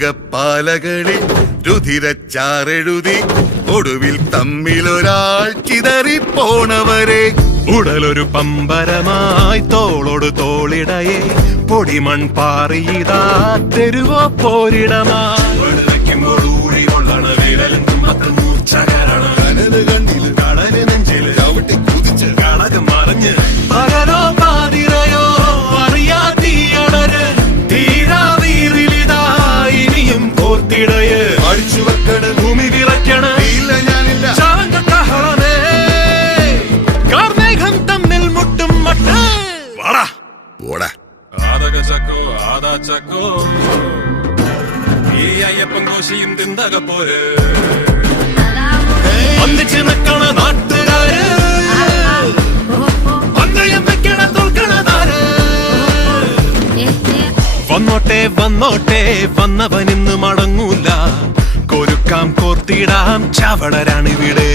പുസ്തകപ്പാലകളിൽ രുധിരച്ചാറെഴുതി ഒടുവിൽ തമ്മിലൊരാൾ ചിതറിപ്പോണവരെ ഉടലൊരു പമ്പരമായി തോളോട് തോളിടയെ പൊടിമൺ പാറിയിതാ തെരുവോ പോരിടമായി കടല് നെഞ്ചില് ചവിട്ടി കുതിച്ച് കളകം മറിഞ്ഞ് പകരോ പാതിരയോ അറിയാതീയടര് തീരാ വീറിലിതാ ഇനിയും കോർത്തിടയ് അടിച്ചു വെക്കണ ഭൂമി വിറയ്ക്കണ ഇല്ല ഞാനില്ല ചാങ്കട്ടഹളമേ കാർമേഘം തമ്മിൽ മുട്ടും മട്ട് വാടാ ഓടാ ആദകച്ചക്കോ ആദാച്ചക്കോ ഈ അയ്യപ്പൻ കോശിയും തിന്തക പോര് ഒന്നിച്ച് നിൽക്കണ നാട്ടുകാര് ഒന്നയം വെക്കണ തോൽക്കണതാര് വന്നോട്ടെ വന്നോട്ടെ വന്നവനിന്ന് മടങ്ങൂല കൊരുക്കാം കോർത്തിടാം ചവളരാണിവിടെ